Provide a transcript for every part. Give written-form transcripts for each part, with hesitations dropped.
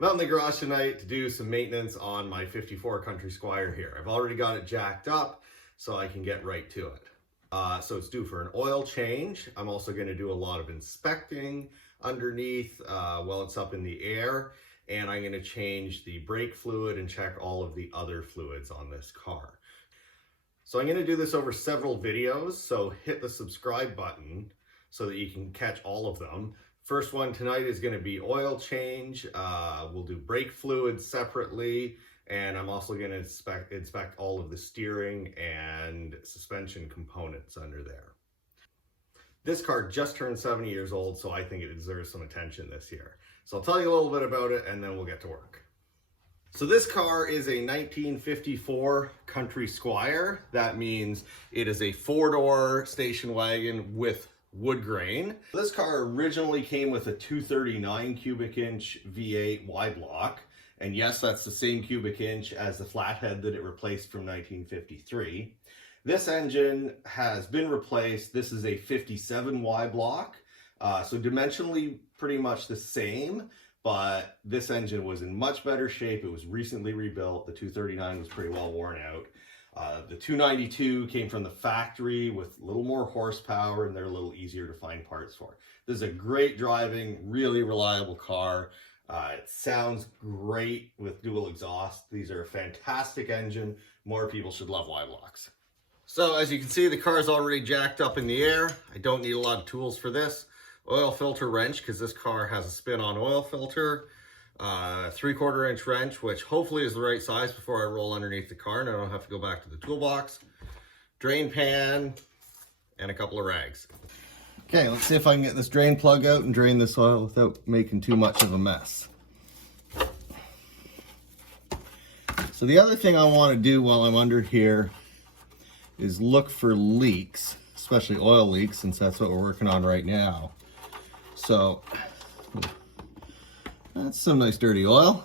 I'm out in the garage tonight to do some maintenance on my 54 Country Squire here. I've already got it jacked up so I can get right to it. So it's due for an oil change. I'm also going to do a lot of inspecting underneath while it's up in the air, and I'm going to change the brake fluid and check all of the other fluids on this car. So I'm going to do this over several videos, so hit the subscribe button so that you can catch all of them. First one tonight is going to be oil change. We'll do brake fluids separately, and I'm also going to inspect all of the steering and suspension components under there. This car just turned 70 years old, so I think it deserves some attention this year. So I'll tell you a little bit about it, and then we'll get to work. So this car is a 1954 Country Squire. That means it is a four-door station wagon with wood grain. This car originally came with a 239 cubic inch V8 Y block, and yes, that's the same cubic inch as the flathead that it replaced from 1953. This engine has been replaced. This is a 57 Y block, so dimensionally pretty much the same, but this engine was in much better shape. It was recently rebuilt. The 239 was pretty well worn out. The 292 came from the factory with a little more horsepower, and they're a little easier to find parts for. This is a great driving, really reliable car. It sounds great with dual exhaust. These are a fantastic engine. More people should love Y blocks. So as you can see, the car is already jacked up in the air. I don't need a lot of tools for this. Oil filter wrench, because this car has a spin-on oil filter. 3/4 inch wrench, which hopefully is the right size before I roll underneath the car and I don't have to go back to the toolbox. Drain pan, and a couple of rags. Okay, let's see if I can get this drain plug out and drain this oil without making too much of a mess. So the other thing I want to do while I'm under here is look for leaks, especially oil leaks, since that's what we're working on right now. So that's some nice dirty oil.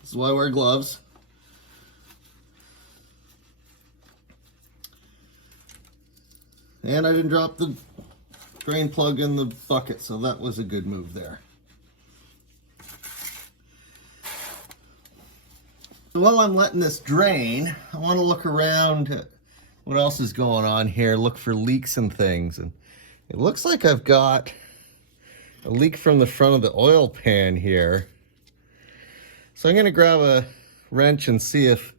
This is why I wear gloves. And I didn't drop the drain plug in the bucket, so that was a good move there. So while I'm letting this drain, I want to look around at what else is going on here, look for leaks and things. And it looks like I've got a leak from the front of the oil pan here. So I'm going to grab a wrench and see if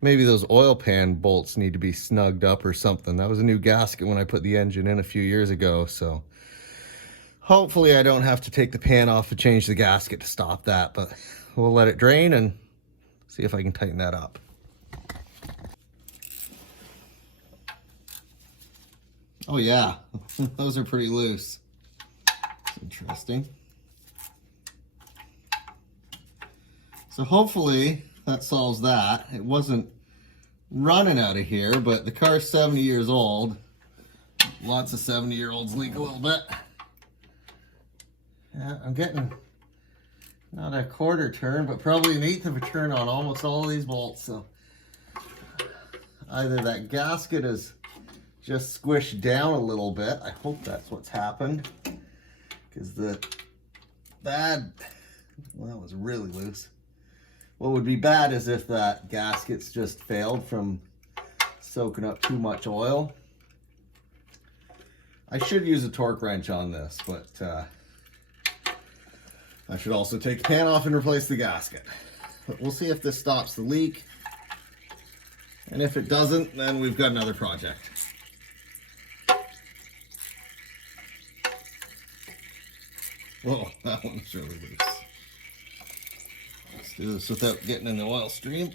maybe those oil pan bolts need to be snugged up or something. That was a new gasket when I put the engine in a few years ago, so hopefully I don't have to take the pan off to change the gasket to stop that, but we'll let it drain and see if I can tighten that up. Oh yeah, those are pretty loose. Interesting. So hopefully that solves that. It wasn't running out of here, but the car's 70 years old. Lots of 70-year-olds leak a little bit. Yeah, I'm getting not a quarter turn, but probably an eighth of a turn on almost all of these bolts. So either that gasket is just squished down a little bit. I hope that's what's happened, because well, that was really loose. What would be bad is if that gasket's just failed from soaking up too much oil. I should use a torque wrench on this, but I should also take the pan off and replace the gasket. But we'll see if this stops the leak. And if it doesn't, then we've got another project. Whoa, that one's really loose. Let's do this without getting in the oil stream.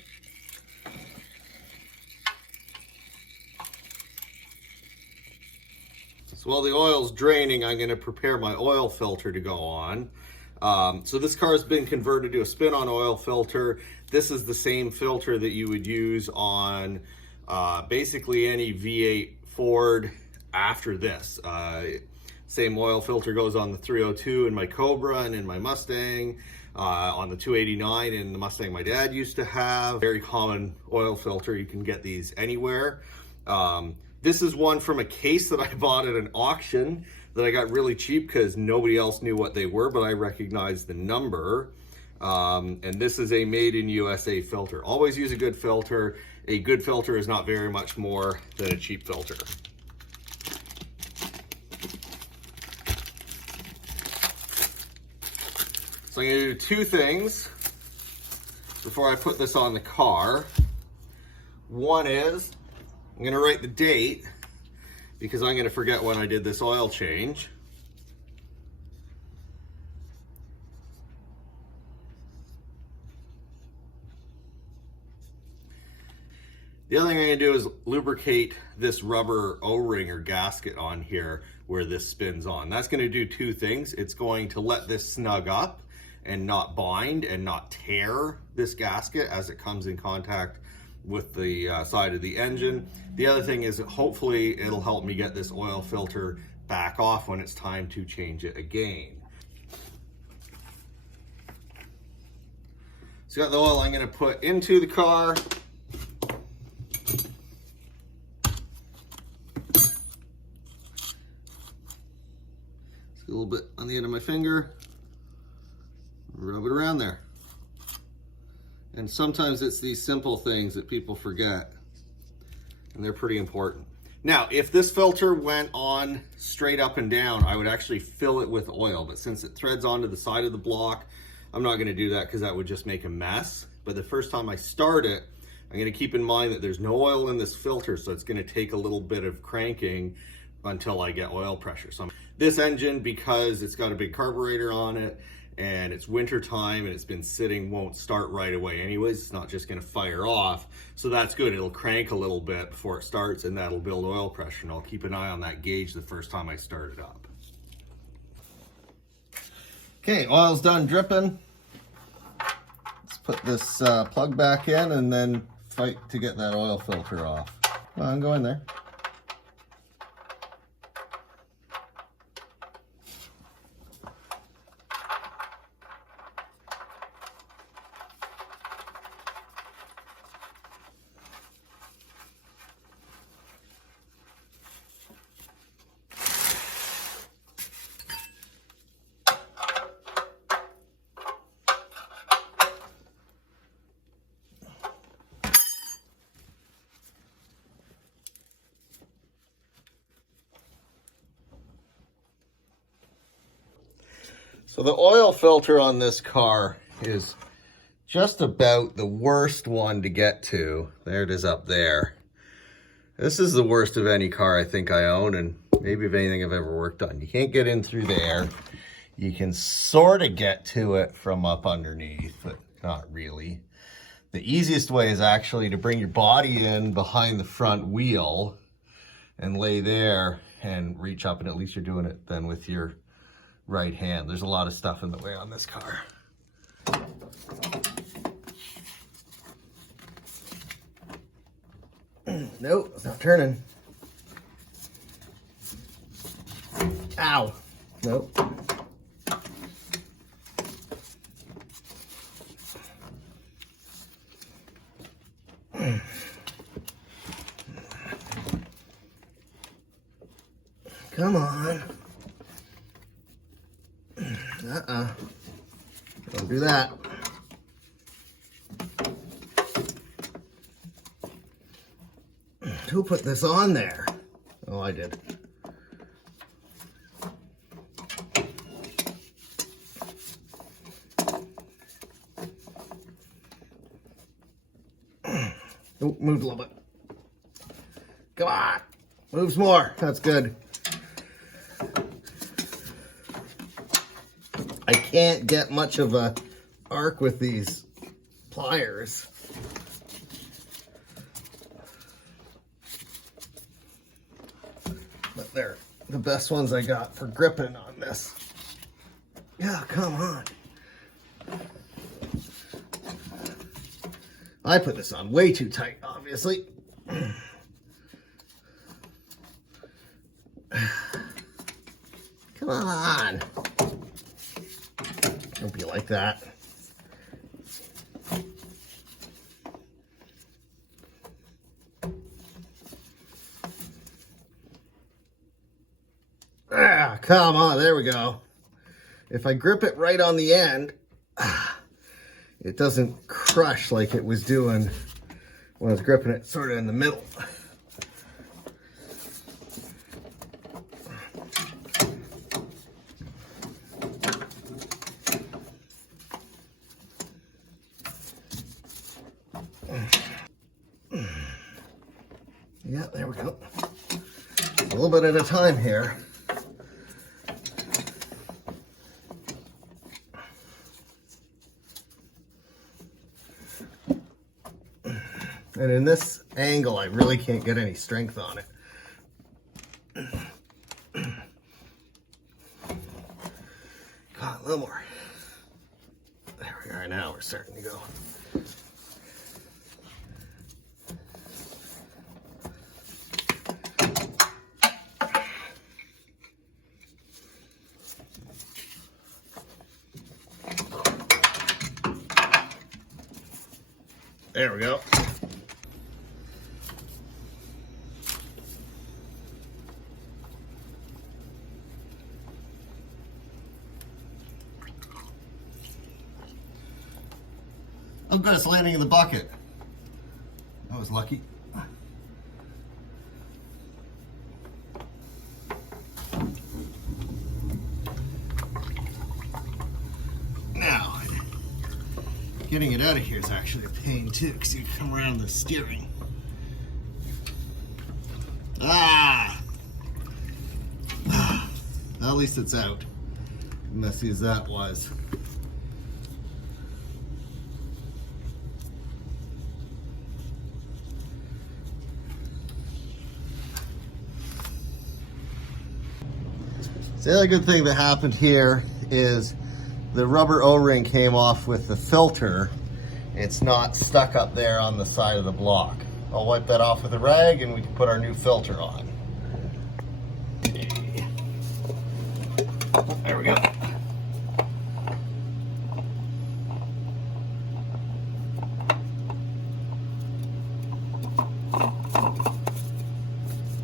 So while the oil's draining, I'm going to prepare my oil filter to go on. So this car has been converted to a spin-on oil filter. This is the same filter that you would use on basically any V8 Ford after this. Same oil filter goes on the 302 in my Cobra and in my Mustang, on the 289 in the Mustang my dad used to have. Very common oil filter. You can get these anywhere. This is one from a case that I bought at an auction that I got really cheap because nobody else knew what they were, but I recognized the number. And this is a made in USA filter. Always use a good filter. A good filter is not very much more than a cheap filter. So I'm going to do two things before I put this on the car. One is I'm going to write the date because I'm going to forget when I did this oil change. The other thing I'm going to do is lubricate this rubber O-ring or gasket on here where this spins on. That's going to do two things. It's going to let this snug up and not bind and not tear this gasket as it comes in contact with the side of the engine. The other thing is hopefully it'll help me get this oil filter back off when it's time to change it again. So got the oil I'm going to put into the car. A little bit on the end of my finger, rub it around there. And sometimes it's these simple things that people forget, and they're pretty important. Now, if this filter went on straight up and down, I would actually fill it with oil, but since it threads onto the side of the block, I'm not going to do that because that would just make a mess. But the first time I start it, I'm going to keep in mind that there's no oil in this filter, so it's going to take a little bit of cranking until I get oil pressure. So this engine, because it's got a big carburetor on it and it's winter time and it's been sitting, won't start right away anyways. It's not just going to fire off. So that's good. It'll crank a little bit before it starts, and that'll build oil pressure. And I'll keep an eye on that gauge the first time I start it up. Okay, oil's done dripping. Let's put this plug back in and then fight to get that oil filter off. Come on, go in there. So the oil filter on this car is just about the worst one to get to. There it is up there. This is the worst of any car I think I own, and maybe of anything I've ever worked on. You can't get in through there. You can sort of get to it from up underneath, but not really. The easiest way is actually to bring your body in behind the front wheel and lay there and reach up, and at least you're doing it then with your right hand. There's a lot of stuff in the way on this car. Nope, it's not turning. Ow. Nope. Come on. Don't do that. Who put this on there? Oh, I did. Oh, moved a little bit. Come on. Moves more. That's good. I can't get much of a arc with these pliers. But they're the best ones I got for gripping on this. Yeah, come on. I put this on way too tight, obviously. Come on. Don't be like that. Ah, come on, there we go. If I grip it right on the end, it doesn't crush like it was doing when I was gripping it sort of in the middle. Yeah, there we go. A little bit at a time here. And in this angle, I really can't get any strength on it. God, a little more. There we are, now we're starting to go. There we go. Oh good, it's landing in the bucket. That was lucky. Now, getting it out of here is actually a pain too, because you come around the steering. At least it's out. Messy as that was. The other good thing that happened here is the rubber O-ring came off with the filter. It's not stuck up there on the side of the block. I'll wipe that off with a rag and we can put our new filter on. There we go.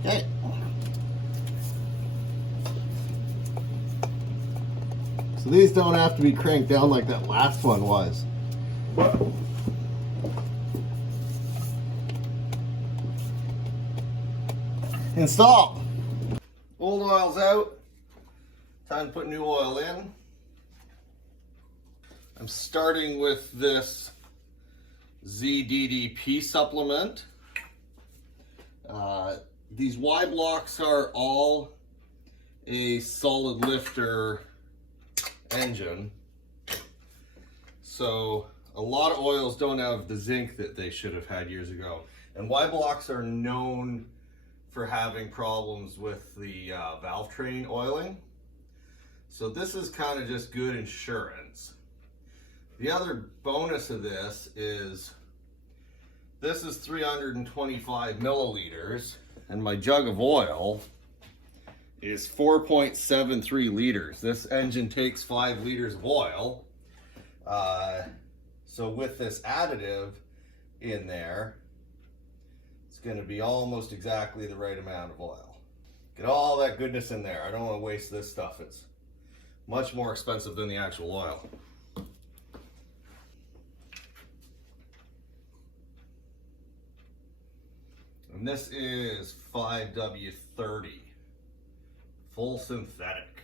Okay. So these don't have to be cranked down like that last one was. Install. Old oil's out. Time to put new oil in. I'm starting with this ZDDP supplement. These Y blocks are all a solid lifter engine. So a lot of oils don't have the zinc that they should have had years ago. And Y blocks are known for having problems with the valve train oiling. So this is kind of just good insurance. The other bonus of this is 325 milliliters and my jug of oil is 4.73 liters. This engine takes 5 liters of oil. So with this additive in there, it's going to be almost exactly the right amount of oil. Get all that goodness in there. I don't want to waste this stuff. It's much more expensive than the actual oil. And this is 5W30, full synthetic.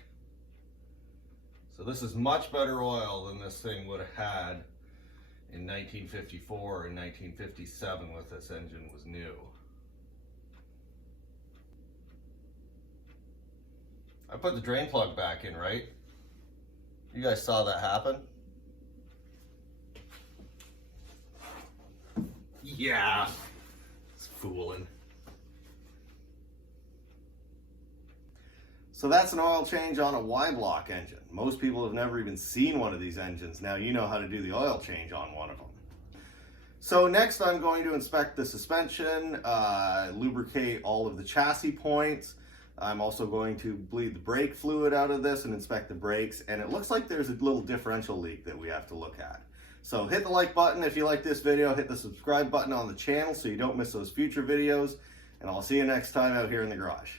So this is much better oil than this thing would have had in 1954 and 1957 when this engine was new. I put the drain plug back in, right? You guys saw that happen? Yeah, it's fooling. So that's an oil change on a Y-block engine. Most people have never even seen one of these engines. Now you know how to do the oil change on one of them. So next I'm going to inspect the suspension, lubricate all of the chassis points. I'm also going to bleed the brake fluid out of this and inspect the brakes. And it looks like there's a little differential leak that we have to look at. So hit the like button if you like this video, hit the subscribe button on the channel so you don't miss those future videos. And I'll see you next time out here in the garage.